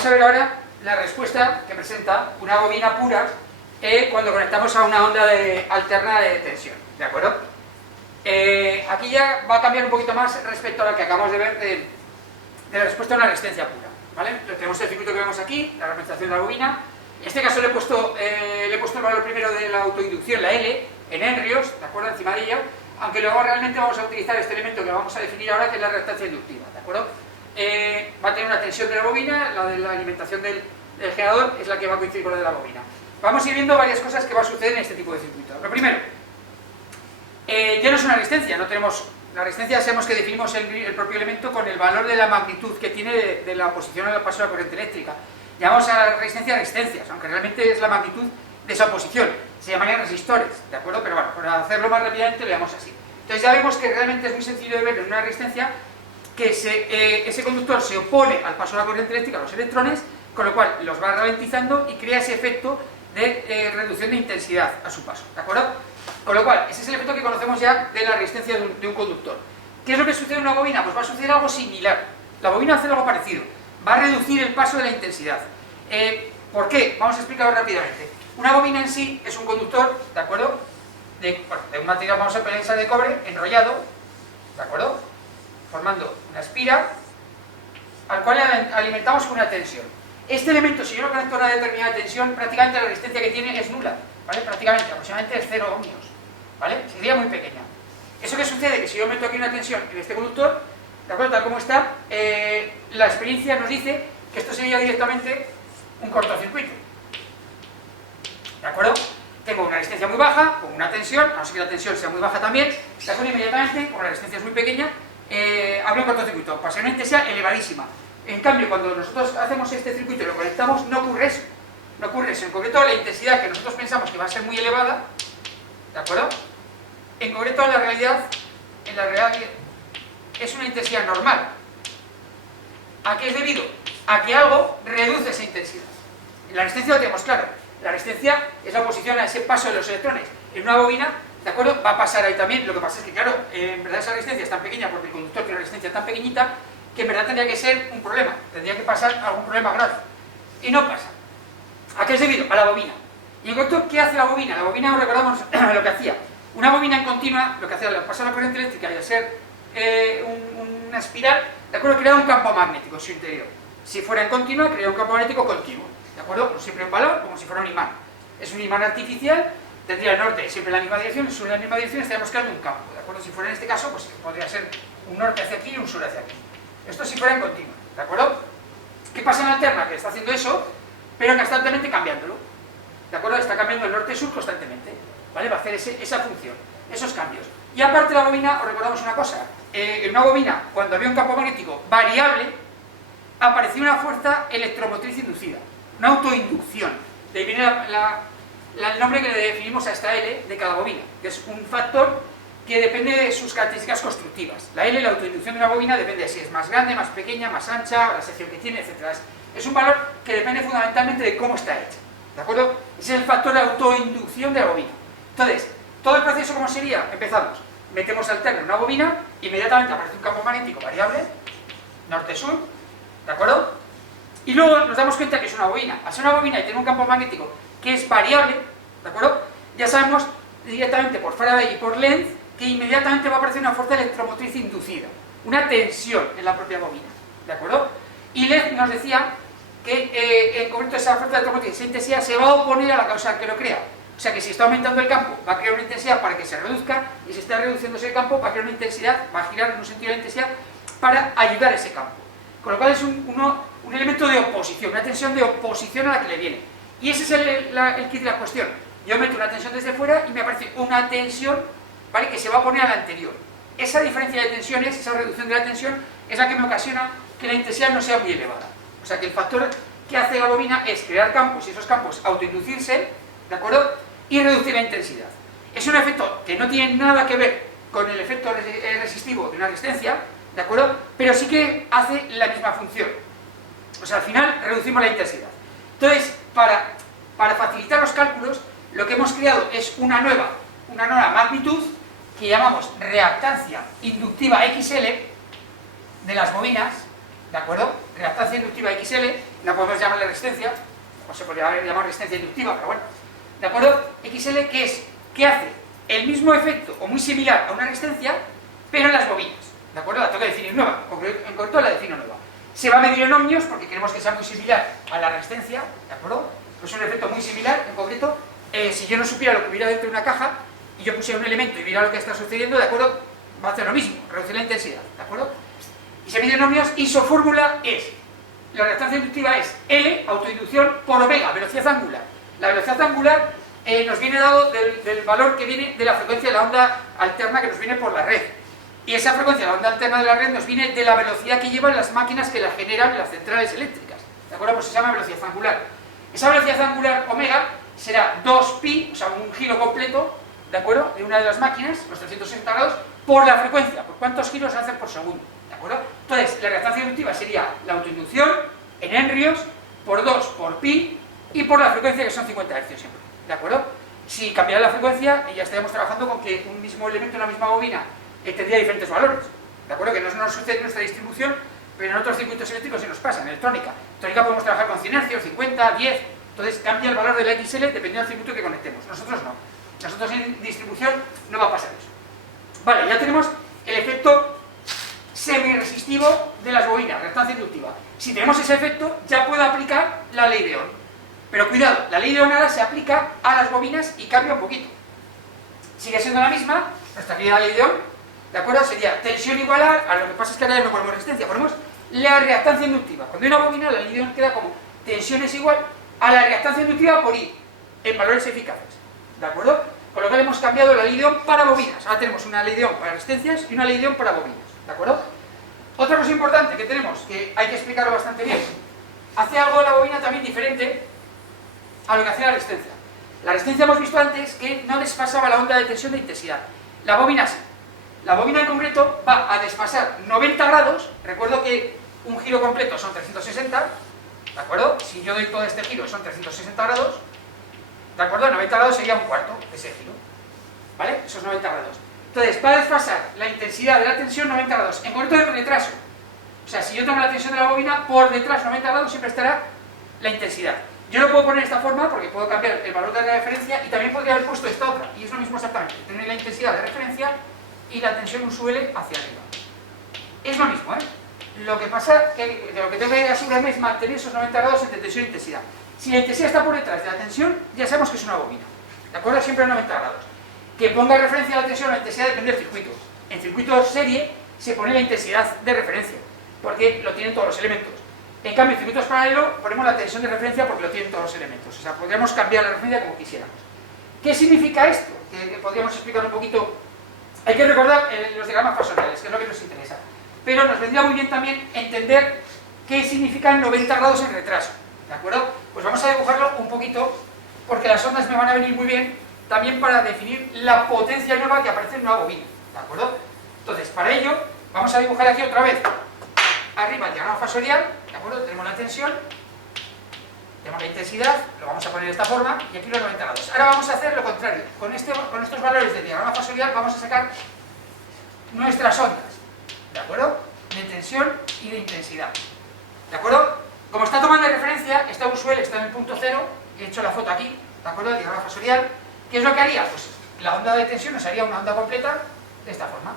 vamos a ver ahora la respuesta que presenta una bobina pura cuando conectamos a una onda alterna de tensión, ¿de acuerdo? Aquí ya va a cambiar un poquito más respecto a lo que acabamos de ver de la respuesta a una resistencia pura, ¿vale? Entonces, tenemos el circuito que vemos aquí, la representación de la bobina. En este caso le he puesto el valor primero de la autoinducción, la L, en henrios, ¿de acuerdo? Encima de ella, aunque luego realmente vamos a utilizar este elemento que vamos a definir ahora, que es la reactancia inductiva, ¿de acuerdo? Va a tener una tensión de la bobina, la de la alimentación del generador es la que va a coincidir con la de la bobina. Vamos a ir viendo varias cosas que va a suceder en este tipo de circuito. Lo primero, ya no es una resistencia, no tenemos... La resistencia sabemos que definimos el propio elemento con el valor de la magnitud que tiene de la oposición al paso de la corriente eléctrica. Llamamos a la resistencia resistencias, aunque realmente es la magnitud de esa oposición. Se llamarían resistores, ¿de acuerdo? Pero bueno, para hacerlo más rápidamente lo llamamos así. Entonces ya vemos que realmente es muy sencillo de ver en una resistencia que ese conductor se opone al paso de la corriente eléctrica a los electrones, con lo cual los va ralentizando y crea ese efecto de reducción de intensidad a su paso, ¿de acuerdo? Con lo cual, ese es el efecto que conocemos ya de la resistencia de un conductor. ¿Qué es lo que sucede en una bobina? Pues va a suceder algo similar. La bobina va a hacer algo parecido. Va a reducir el paso de la intensidad. ¿Por qué? Vamos a explicarlo rápidamente. Una bobina en sí es un conductor, ¿de acuerdo? De un material, vamos a pensar, de cobre enrollado, ¿de acuerdo? Formando una espira al cual alimentamos con una tensión. Este elemento, si yo lo conecto a una determinada tensión, prácticamente la resistencia que tiene es nula, ¿vale? Prácticamente, aproximadamente es 0 ohmios, ¿vale? Sería muy pequeña. ¿Eso qué sucede? Que si yo meto aquí una tensión en este conductor, ¿de acuerdo? Tal como está, la experiencia nos dice que esto sería directamente un cortocircuito, ¿de acuerdo? Tengo una resistencia muy baja, con una tensión, a no ser que la tensión sea muy baja también, ¿de acuerdo? Inmediatamente, como la resistencia es muy pequeña, habría un cortocircuito, posiblemente sea elevadísima. En cambio, cuando nosotros hacemos este circuito y lo conectamos, no ocurre eso. No ocurre eso. En concreto, la intensidad que nosotros pensamos que va a ser muy elevada, ¿de acuerdo? En concreto, en la realidad es una intensidad normal. ¿A qué es debido? A que algo reduce esa intensidad. En la resistencia lo tenemos claro. La resistencia es la oposición a ese paso de los electrones. En una bobina, ¿de acuerdo? Va a pasar ahí también. Lo que pasa es que, claro, en verdad esa resistencia es tan pequeña porque el conductor tiene una resistencia tan pequeñita que en verdad tendría que ser un problema, tendría que pasar algún problema grave. Y no pasa. ¿A qué es debido? A la bobina. Y en concreto, ¿qué hace la bobina? La bobina, recordamos lo que hacía. Una bobina en continua, lo que hacía al pasar la corriente eléctrica y al ser una espiral, ¿de acuerdo? Crea un campo magnético en su interior. Si fuera en continua, crea un campo magnético continuo, ¿de acuerdo? No siempre en valor, como si fuera un imán. Es un imán artificial, tendría el norte siempre en la misma dirección, el sur en la misma dirección, estaríamos creando un campo, ¿de acuerdo? Si fuera en este caso, pues podría ser un norte hacia aquí y un sur hacia aquí. Esto si fuera en continua, ¿de acuerdo? ¿Qué pasa en alterna? Que está haciendo eso, pero constantemente cambiándolo, ¿de acuerdo? Está cambiando el norte-sur constantemente, ¿vale? Va a hacer esa función, esos cambios. Y aparte de la bobina, os recordamos una cosa, en una bobina, cuando había un campo magnético variable, aparecía una fuerza electromotriz inducida, una autoinducción. De ahí viene el nombre que le definimos a esta L de cada bobina, que es un factor que depende de sus características constructivas. La L, la autoinducción de una bobina, depende de si es más grande, más pequeña, más ancha, la sección que tiene, etc. Es un valor que depende fundamentalmente de cómo está hecha, ¿de acuerdo? Ese es el factor de autoinducción de la bobina. Entonces, todo el proceso, ¿cómo sería? Empezamos, metemos alterno en una bobina, inmediatamente aparece un campo magnético variable, norte-sur, ¿de acuerdo? Y luego nos damos cuenta que es una bobina. Al ser una bobina y tener un campo magnético que es variable, ¿de acuerdo? Ya sabemos directamente por Faraday y por Lenz que inmediatamente va a aparecer una fuerza electromotriz inducida, una tensión en la propia bobina, ¿de acuerdo? Y Lenz nos decía que en concreto esa fuerza electromotriz, esa intensidad se va a oponer a la causa que lo crea. O sea que si está aumentando el campo, va a crear una intensidad para que se reduzca, y si está reduciéndose el campo, va a crear una intensidad, va a girar en un sentido de la intensidad para ayudar a ese campo. Con lo cual es un elemento de oposición, una tensión de oposición a la que le viene. Y ese es el kit de la cuestión. Yo meto una tensión desde fuera y me aparece una tensión, ¿vale?, que se va a oponer a la anterior. Esa diferencia de tensiones, esa reducción de la tensión, es la que me ocasiona que la intensidad no sea muy elevada. O sea que el factor que hace la bobina es crear campos y esos campos autoinducirse, ¿de acuerdo?, y reducir la intensidad. Es un efecto que no tiene nada que ver con el efecto resistivo de una resistencia, ¿de acuerdo?, pero sí que hace la misma función. O sea, al final reducimos la intensidad. Entonces, para facilitar los cálculos, lo que hemos creado es una nueva magnitud que llamamos reactancia inductiva XL de las bobinas, ¿de acuerdo? Reactancia inductiva XL, no podemos llamarle resistencia, o se podría llamar resistencia inductiva, pero bueno, ¿de acuerdo? XL, que hace el mismo efecto, o muy similar a una resistencia, pero en las bobinas, ¿de acuerdo? La tengo que definir nueva, en concreto la defino nueva. Se va a medir en ohmios porque queremos que sea muy similar a la resistencia, ¿de acuerdo? Pues es un efecto muy similar, en concreto, si yo no supiera lo que hubiera dentro de una caja, y yo pusiera un elemento y viera lo que está sucediendo, ¿de acuerdo? Va a hacer lo mismo, reducir la intensidad, ¿de acuerdo? Y se mide en ohmios y su fórmula es, la reactancia inductiva es L, autoinducción, por omega, velocidad angular. La velocidad angular nos viene dado del valor que viene de la frecuencia de la onda alterna que nos viene por la red. Y esa frecuencia de la onda alterna de la red nos viene de la velocidad que llevan las máquinas que la generan en las centrales eléctricas. ¿De acuerdo? Pues se llama velocidad angular. Esa velocidad angular omega será 2pi, o sea, un giro completo, ¿de acuerdo? De una de las máquinas, los 360 grados, por la frecuencia, por cuántos giros hacen por segundo, ¿de acuerdo? Entonces, la reactancia inductiva sería la autoinducción en henrios por 2 por pi y por la frecuencia, que son 50 Hz siempre, ¿de acuerdo? Si cambiara la frecuencia, ya estaríamos trabajando con que un mismo elemento en la misma bobina tendría diferentes valores, ¿de acuerdo? Que no nos sucede en nuestra distribución, pero en otros circuitos eléctricos sí nos pasa, en electrónica. En electrónica podemos trabajar con 100 Hz, 50, 10, entonces cambia el valor de la XL dependiendo del circuito que conectemos. Nosotros no. Nosotros en distribución no va a pasar eso. Vale, ya tenemos el efecto semiresistivo de las bobinas, reactancia inductiva. Si tenemos ese efecto, ya puedo aplicar la ley de Ohm. Pero cuidado, la ley de Ohm ahora se aplica a las bobinas y cambia un poquito. Sigue siendo la misma, nuestra querida ley de Ohm, ¿de acuerdo? Sería tensión igual a lo que pasa es que ahora ya no ponemos resistencia, ponemos la reactancia inductiva. Cuando hay una bobina, la ley de Ohm queda como tensión es igual a la reactancia inductiva por I, en valores eficaces, ¿de acuerdo? Con lo cual hemos cambiado la ley de Ohm para bobinas. Ahora tenemos una ley de Ohm para resistencias y una ley de Ohm para bobinas, ¿de acuerdo? Otra cosa importante que tenemos, que hay que explicarlo bastante bien, hace algo la bobina también diferente a lo que hacía la resistencia. La resistencia hemos visto antes que no desfasaba la onda de tensión de intensidad. La bobina sí. La bobina en concreto va a desfasar 90 grados, recuerdo que un giro completo son 360, ¿de acuerdo? Si yo doy todo este giro son 360 grados, ¿de acuerdo? 90 grados sería un cuarto de ese giro, ¿vale? Esos 90 grados. Entonces, va a desfasar la intensidad de la tensión 90 grados, en concreto el retraso. O sea, si yo tengo la tensión de la bobina, por detrás 90 grados siempre estará la intensidad. Yo lo puedo poner de esta forma porque puedo cambiar el valor de la referencia y también podría haber puesto esta otra, y es lo mismo exactamente, tener la intensidad de referencia y la tensión un suele hacia arriba. Es lo mismo, ¿eh? Lo que pasa, que lo que tengo que asegurarme es mantener esos 90 grados entre tensión e intensidad. Si la intensidad está por detrás de la tensión, ya sabemos que es una bobina, ¿de acuerdo? Siempre a 90 grados. Que ponga referencia a la tensión o la intensidad depende del circuito. En circuito serie se pone la intensidad de referencia, porque lo tienen todos los elementos. En cambio, en circuitos paralelos ponemos la tensión de referencia porque lo tienen todos los elementos. O sea, podríamos cambiar la referencia como quisiéramos. ¿Qué significa esto? Que podríamos explicar un poquito. Hay que recordar los diagramas fasoriales, que es lo que nos interesa. Pero nos vendría muy bien también entender qué significan 90 grados en retraso, ¿de acuerdo? Pues vamos a dibujarlo un poquito, porque las ondas me van a venir muy bien también para definir la potencia nueva que aparece en una bobina, ¿de acuerdo? Entonces, para ello, vamos a dibujar aquí otra vez, arriba el diagrama fasorial, ¿de acuerdo? Tenemos la tensión, tenemos la intensidad, lo vamos a poner de esta forma, y aquí los 90 grados. Ahora vamos a hacer lo contrario, con estos valores del diagrama fasorial vamos a sacar nuestras ondas, ¿de acuerdo? De tensión y de intensidad, ¿de acuerdo? Como está tomando de referencia, esta usual está en el punto 0, he hecho la foto aquí, ¿de acuerdo? El diagrama fasorial. ¿Qué es lo que haría? Pues la onda de tensión nos haría una onda completa de esta forma.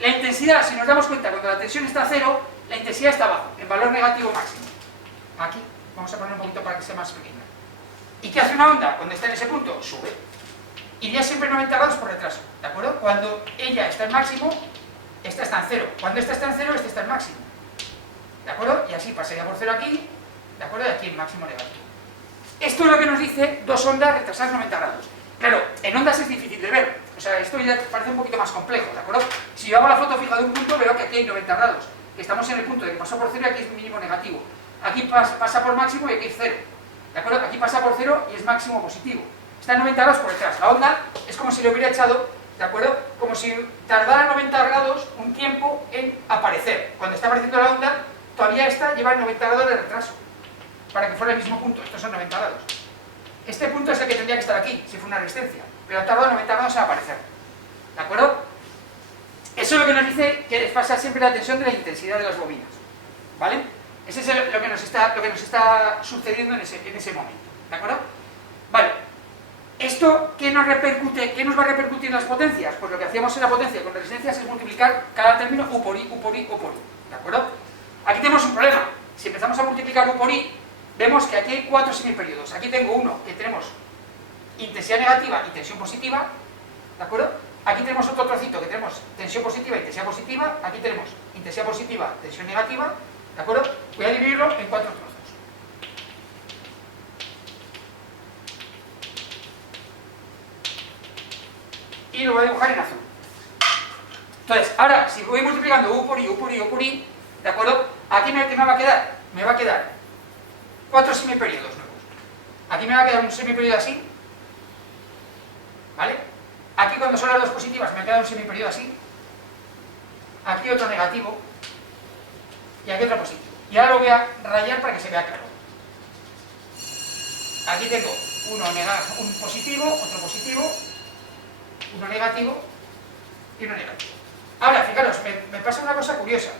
La intensidad, si nos damos cuenta, cuando la tensión está a 0, la intensidad está abajo, en valor negativo máximo. Aquí, vamos a poner un poquito para que sea más pequeña. ¿Y qué hace una onda cuando está en ese punto? Sube. Iría siempre 90 grados por retraso, ¿de acuerdo? Cuando ella está en máximo, esta está en 0. Cuando esta está en 0, esta está en máximo. ¿De acuerdo? Y así pasaría por 0 aquí, ¿de acuerdo? Y aquí en máximo negativo. Esto es lo que nos dice dos ondas retrasadas 90 grados. Claro, en ondas es difícil de ver, o sea, esto ya parece un poquito más complejo, ¿de acuerdo? Si yo hago la foto fija de un punto, veo que aquí hay 90 grados, que estamos en el punto de que pasó por 0 y aquí es mínimo negativo. Aquí pasa por máximo y aquí es 0, ¿de acuerdo? Aquí pasa por 0 y es máximo positivo. Está en 90 grados por detrás. La onda es como si le hubiera echado, ¿de acuerdo? Como si tardara 90 grados un tiempo en aparecer. Cuando está apareciendo la onda, todavía esta lleva 90 grados de retraso, para que fuera el mismo punto. Estos son 90 grados. Este punto es el que tendría que estar aquí, si fuera una resistencia, pero ha tardado 90 grados en aparecer, ¿de acuerdo? Eso es lo que nos dice que desfasa siempre la tensión de la intensidad de las bobinas, ¿vale? Ese es lo que nos está sucediendo en ese momento, ¿de acuerdo? Vale, ¿esto qué nos va a repercutir en las potencias? Pues lo que hacíamos en la potencia con resistencias es multiplicar cada término U por I, U por I, U por I, ¿de acuerdo? Aquí tenemos un problema. Si empezamos a multiplicar U por I, vemos que aquí hay 4 semiperiodos. Aquí tengo uno que tenemos intensidad negativa y tensión positiva, ¿de acuerdo? Aquí tenemos otro trocito que tenemos tensión positiva y intensidad positiva. Aquí tenemos intensidad positiva, tensión negativa, ¿de acuerdo? Voy a dividirlo en 4 trozos. Y lo voy a dibujar en azul. Entonces, ahora, si voy multiplicando U por I, U por I, U por I, ¿de acuerdo? Aquí ¿qué me va a quedar? Me va a quedar 4 semiperiodos nuevos. Aquí me va a quedar un semiperiodo así, ¿vale? Aquí cuando son las dos positivas me queda un semiperiodo así. Aquí otro negativo. Y aquí otro positivo. Y ahora lo voy a rayar para que se vea claro. Aquí tengo un positivo, otro positivo, uno negativo y uno negativo. Ahora, fijaros, me pasa una cosa curiosa.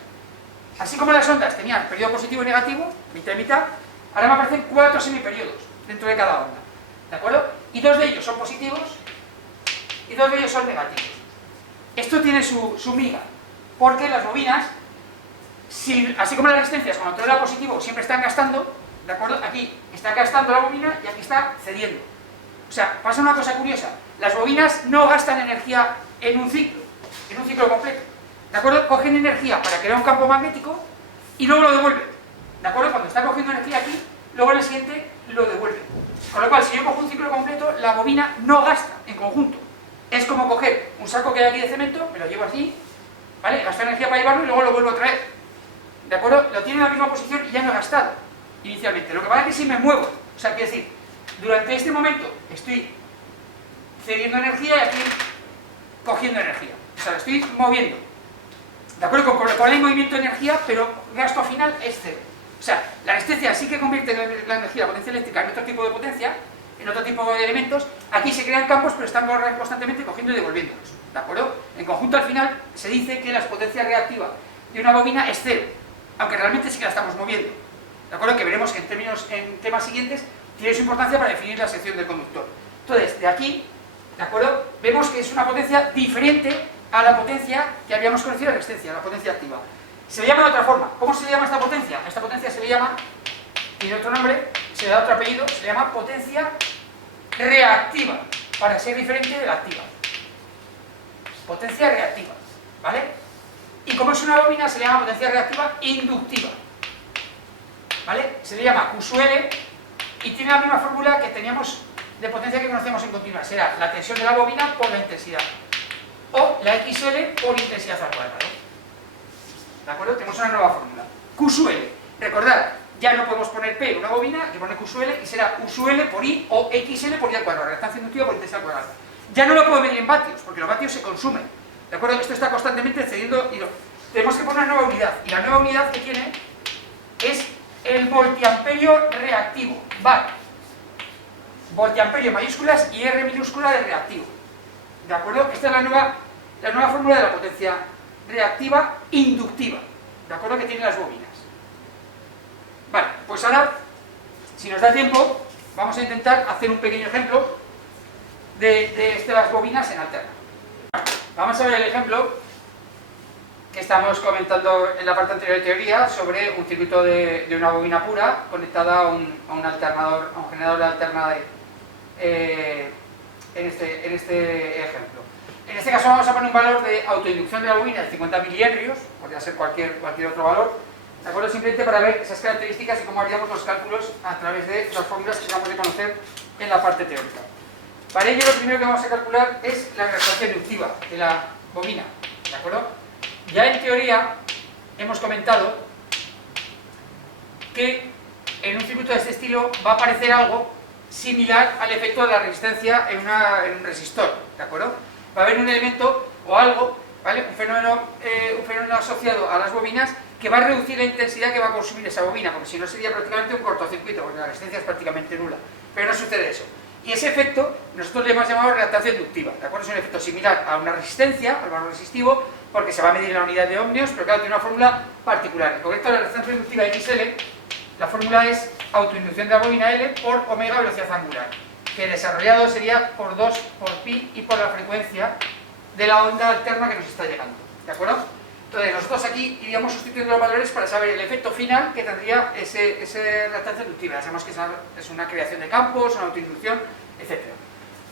Así como las ondas tenían periodo positivo y negativo, mitad y mitad, ahora me aparecen 4 semiperiodos dentro de cada onda, ¿de acuerdo? Y 2 de ellos son positivos y 2 de ellos son negativos. Esto tiene su miga, porque las bobinas, así como las resistencias, cuando todo era positivo, siempre están gastando, ¿de acuerdo? Aquí está gastando la bobina y aquí está cediendo. O sea, pasa una cosa curiosa. Las bobinas no gastan energía en un ciclo completo, ¿de acuerdo? Cogen energía para crear un campo magnético y luego lo devuelven, ¿de acuerdo? Cuando está cogiendo energía aquí, luego en el siguiente lo devuelve. Con lo cual, si yo cojo un ciclo completo, la bobina no gasta en conjunto. Es como coger un saco que hay aquí de cemento, me lo llevo así, ¿vale? Gasto energía para llevarlo y luego lo vuelvo a traer, ¿de acuerdo? Lo tiene en la misma posición y ya no he gastado inicialmente. Lo que pasa es que si me muevo, o sea, quiero decir, durante este momento estoy cediendo energía y aquí cogiendo energía. O sea, la estoy moviendo, ¿de acuerdo? Con lo cual hay movimiento de energía, pero gasto final es cero. O sea, la resistencia sí que convierte la energía, la potencia eléctrica, en otro tipo de potencia, en otro tipo de elementos. Aquí se crean campos, pero están constantemente cogiendo y devolviéndolos, ¿de acuerdo? En conjunto, al final, se dice que la potencia reactiva de una bobina es cero, aunque realmente sí que la estamos moviendo, ¿de acuerdo? Que veremos que en temas siguientes tiene su importancia para definir la sección del conductor. Entonces, de aquí, ¿de acuerdo? Vemos que es una potencia diferente a la potencia que habíamos conocido de resistencia, la potencia activa. Se le llama de otra forma. ¿Cómo se le llama a esta potencia? A esta potencia se le llama, tiene otro nombre, se le da otro apellido, se le llama potencia reactiva, para ser diferente de la activa. Potencia reactiva, ¿vale? Y como es una bobina, se le llama potencia reactiva inductiva, ¿vale? Se le llama Q sub L y tiene la misma fórmula que teníamos de potencia que conocemos en continua. Será la tensión de la bobina por la intensidad, o la XL por intensidad al cuadrado. ¿De acuerdo? Tenemos una nueva fórmula. Q sub L. Recordad, ya no podemos poner P en una bobina, hay que poner Q sub L y será U sub L por I o XL por I al cuadrado, reactancia inductiva por intensidad al cuadrado. Ya no lo puedo medir en vatios, porque los vatios se consumen. ¿De acuerdo? Esto está constantemente cediendo y tenemos que poner una nueva unidad. Y la nueva unidad que tiene es el voltiamperio reactivo, VAR. Voltiamperio mayúsculas y R minúscula de reactivo. ¿De acuerdo? Esta es la nueva fórmula de la potencia reactiva inductiva, ¿de acuerdo? Que tienen las bobinas. Vale, pues ahora, si nos da tiempo, vamos a intentar hacer un pequeño ejemplo de las bobinas en alterna. Vamos a ver el ejemplo que estamos comentando en la parte anterior de teoría sobre un circuito de una bobina pura conectada a un alternador, a un generador de alterna en este ejemplo. En este caso vamos a poner un valor de autoinducción de la bobina de 50 milihenrios, podría ser cualquier otro valor, ¿de acuerdo? Simplemente para ver esas características y cómo haríamos los cálculos a través de las fórmulas que acabamos de conocer en la parte teórica. Para ello lo primero que vamos a calcular es la reactancia inductiva de la bobina, ¿de acuerdo? Ya en teoría hemos comentado que en un circuito de este estilo va a aparecer algo similar al efecto de la resistencia en un resistor, ¿de acuerdo? Va a haber un elemento o algo, ¿vale? Un fenómeno asociado a las bobinas que va a reducir la intensidad que va a consumir esa bobina, porque si no sería prácticamente un cortocircuito, porque la resistencia es prácticamente nula, pero no sucede eso. Y ese efecto nosotros le hemos llamado reactancia inductiva, ¿de acuerdo? Es un efecto similar a una resistencia, al valor resistivo, porque se va a medir la unidad de ohmios, pero claro, tiene una fórmula particular. En concreto, la resistencia inductiva XL, la fórmula es autoinducción de la bobina L por omega velocidad angular, que desarrollado sería por 2 por pi y por la frecuencia de la onda alterna que nos está llegando, ¿de acuerdo? Entonces, nosotros aquí iríamos sustituyendo los valores para saber el efecto final que tendría ese reactancia inductiva. Ya sabemos que es una creación de campos, una autoinducción, etc.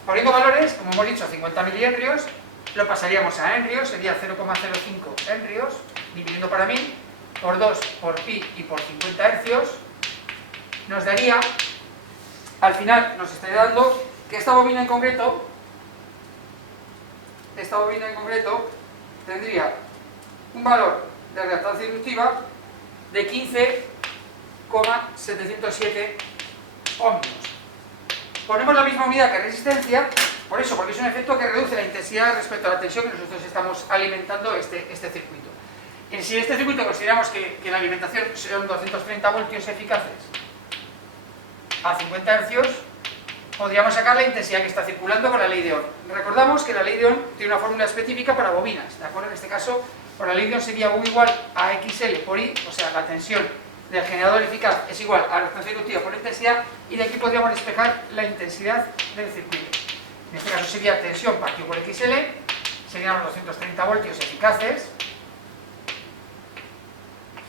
Poniendo valores, como hemos dicho, 50 milihenrios, lo pasaríamos a henrios, sería 0,05 henrios, dividiendo para 1000, por 2 por pi y por 50 hercios, nos daría, al final nos estaría dando que esta bobina en concreto tendría un valor de reactancia inductiva de 15,707 ohmios. Ponemos la misma unidad que resistencia, por eso, porque es un efecto que reduce la intensidad respecto a la tensión que nosotros estamos alimentando este circuito. Si este circuito consideramos que la alimentación son 230 voltios eficaces a 50 hercios, podríamos sacar la intensidad que está circulando con la ley de Ohm. Recordamos que la ley de Ohm tiene una fórmula específica para bobinas, ¿de acuerdo? En este caso, por la ley de Ohm sería U igual a XL por I, o sea, la tensión del generador eficaz es igual a la reactancia inductiva por la intensidad, y de aquí podríamos despejar la intensidad del circuito. En este caso sería tensión partido por XL, serían los 230 voltios eficaces,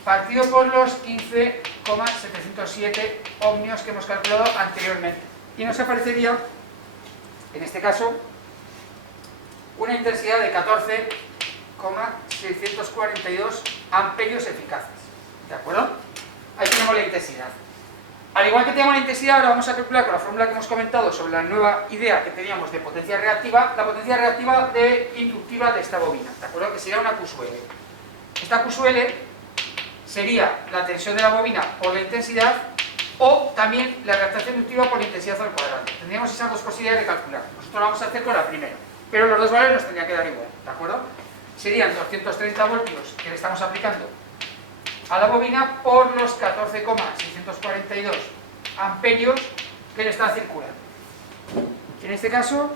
partido por los 15,707 ohmios que hemos calculado anteriormente. Y nos aparecería, en este caso, una intensidad de 14,642 amperios eficaces. ¿De acuerdo? Ahí tenemos la intensidad. Al igual que tenemos la intensidad, ahora vamos a calcular con la fórmula que hemos comentado sobre la nueva idea que teníamos de potencia reactiva, la potencia reactiva inductiva de esta bobina, ¿de acuerdo? Que sería una Q sub L. Esta Q sub L sería la tensión de la bobina por la intensidad o también la reactancia inductiva por la intensidad al cuadrado. Tendríamos esas dos posibilidades de calcular. Nosotros lo vamos a hacer con la primera, pero los dos valores nos tendrían que dar igual, ¿de acuerdo? Serían 230 voltios que le estamos aplicando a la bobina por los 14,642 amperios que le están circulando. En este caso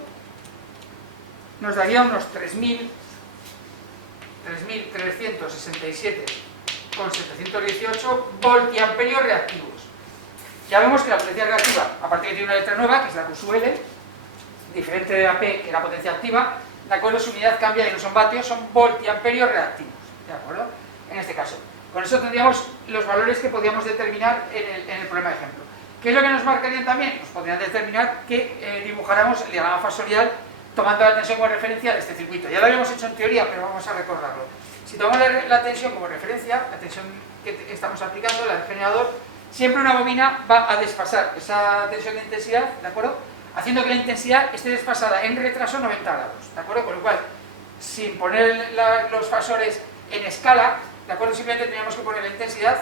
nos daría unos 3.367,718 voltiamperios reactivos. Ya vemos que la potencia reactiva, aparte que tiene una letra nueva, que es la Q sub L, diferente de la P, que es la potencia activa, de acuerdo, su unidad cambia y no son vatios, son voltiamperios reactivos, ¿de acuerdo? En este caso. Con eso tendríamos los valores que podíamos determinar en el problema de ejemplo. ¿Qué es lo que nos marcarían también? Nos podrían determinar que dibujáramos el diagrama fasorial tomando la tensión como referencia de este circuito. Ya lo habíamos hecho en teoría, pero vamos a recordarlo. Si tomamos la tensión como referencia, la tensión que estamos aplicando, la del generador, siempre una bobina va a desfasar esa tensión de intensidad, ¿de acuerdo? Haciendo que la intensidad esté desfasada en retraso 90 grados, ¿de acuerdo? Con lo cual, sin poner los fasores en escala, ¿de acuerdo? Simplemente teníamos que poner la intensidad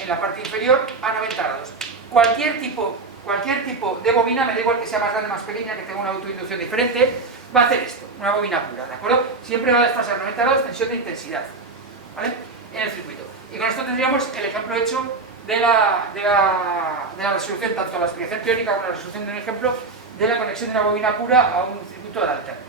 en la parte inferior a 90 grados. Cualquier tipo de bobina, me da igual que sea más grande o más pequeña, que tenga una autoinducción diferente, va a hacer esto, una bobina pura, ¿de acuerdo? Siempre va a desfasar 90 grados tensión de intensidad, ¿vale? En el circuito. Y con esto tendríamos el ejemplo hecho de la resolución, tanto la explicación teórica como la resolución de un ejemplo de la conexión de una bobina pura a un circuito de alterna.